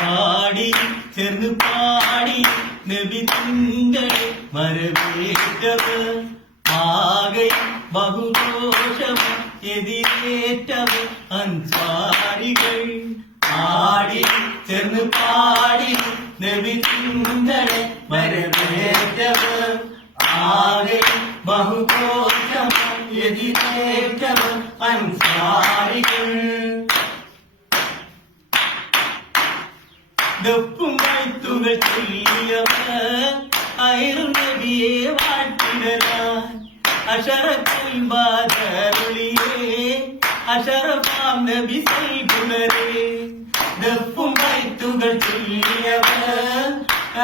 പാടി ചേർന്ന് പാടി നബി തിങ്കളെ വരവേറ്റവ് ആകെ ബഹുദോഷവും എതിരേറ്റവ് അൻസാരികൾ. പാടി ചേർന്ന് പാടി നബി തിങ്കളെ വരവേറ്റവ് ആകെ ബഹുദോഷവും എതിരേറ്റവ് അൻസാരികൾ. ദപ്പും വൈത്തുകൾ ചൊല്ലിയവർ അയറും നബിയെ വാഴ്ത്തിടലാൻ അഷറത്തുൽ ബാദറുളിയേ അഷറഫാം നബി സൽഗുണരേ. ദപ്പും വൈത്തുകൾ ചൊല്ലിയവർ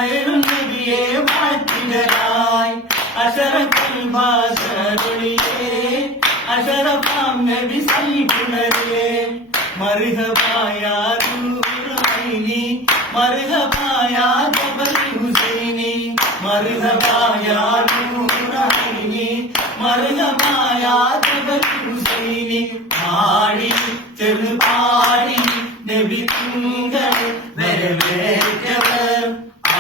അയറും നബിയെ വാഴ്ത്തിടലായി അഷറത്തുൽ ബാദറുളിയേ അഷറഫാം നബി സൽഗുണരേ. മർഹബായ നൂറൈനി മർഹബായ ജബൽ ഹുസൈനി മർഹബായ നൂറൈനി മർഹബായ ജബൽ ഹുസൈനി പാടി ചെറു പാടി നബി തിങ്കൾ വരവേറ്റവർ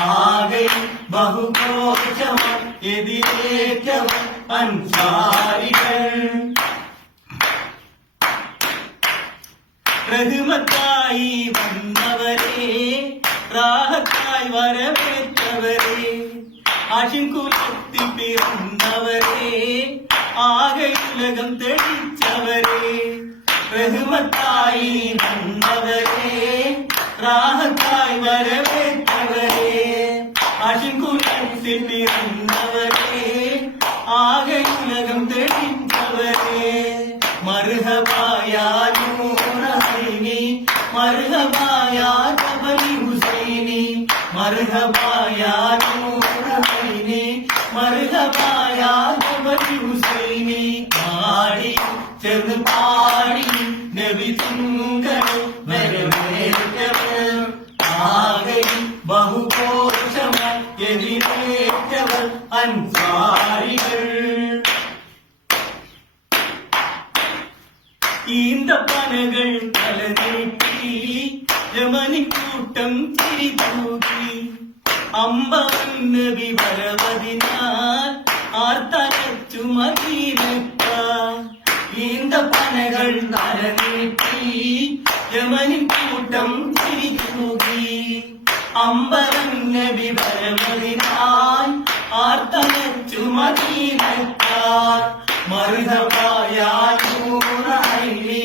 ആകെ ബഹുകോശമർ എതിരേറ്റവർ അൻസാരികൾ റഹ്മത്തായി വന്നവരെ റാഹത്തായി വരവേറ്റവരെ അശിങ്കുലത്തി പിറന്നവരെ ആകെ ഉലകം തെളിച്ചവരെ റഹ്മത്തായി വന്നവരെ റാഹത്തായി വരവേറ്റവരെ അശിങ്കുലത്തി പിറന്നവരെ ആകെ ഉലകം തെളിച്ചവരെ. മർഹബായ നൂറൈനി മർഹബായ ജബലി ഹുസൈനി പാടി ചെറു പാടി നബി തിങ്കൾ വരവേറ്റവർ ആകെ ബഹുകോശമർ എതിരേറ്റവർ അൻസാരികൾ ഈന്തപ്പനകൾ തലനീട്ടി രമണിക്കൂട്ടം തിരിതൂകി. അമ്പവന്നവി വരവതിനാൽ ആർത്തലച്ചു മദീനക്ക ഈന്തപ്പനകൾ തലനീട്ടി രമണിക്കൂട്ടം തിരിതൂകി. അമ്പവന്നവി വരവതിനാൽ മർഹബായ നൂറൈനി